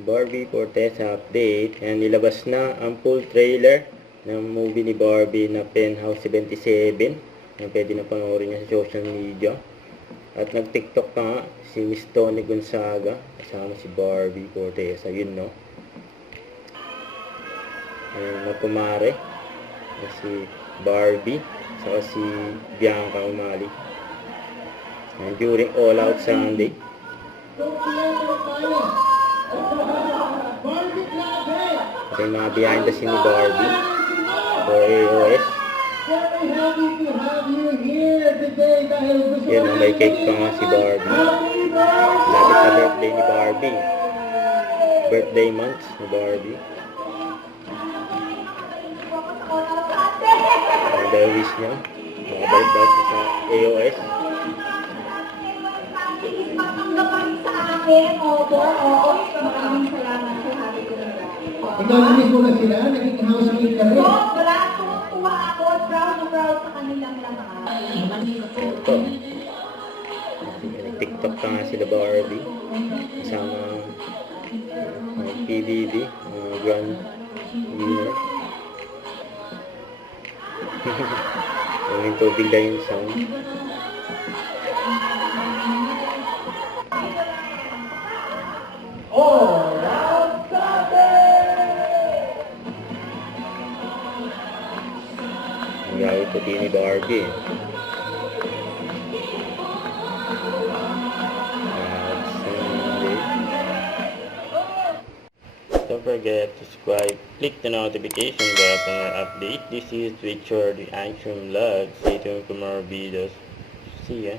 Barbie Forteza update. And nilabas na ang full trailer ng movie ni Barbie na Penthouse 77. Yan, pwede na panoorin niya sa social media. At nag-TikTok pa nga si Miss Tony Gonzaga kasama si Barbie Forteza. Yun, no? Ayan, magkumare na si Barbie saka si Bianca Umali. And during All Out Sunday. Ito yung mga behind the scene ni Barbie for AOS. Yan, may cake pa nga si Barbie. Lapit sa birthday ni Barbie. Birthday months ni Barbie. Ang dahil wish niya. Makabalik daw siya sa AOS. Opo. Maraming salamat sa sabi ko nila. Ikaw na mismo na sila? Naging housemate ka rin? Sobra! Tuwa ako. Proud na proud sa kanilang lahat. Ito. Nag-TikTok pa nga sila Barbie. Kasama PBB, grand winner. Yung tubig lang yung sound. Ang gawin puti ni Barbie. Don't forget to subscribe, click the notification bell for more updates. This is Richard, the Action Vlog. Stay tuned for more videos. See ya.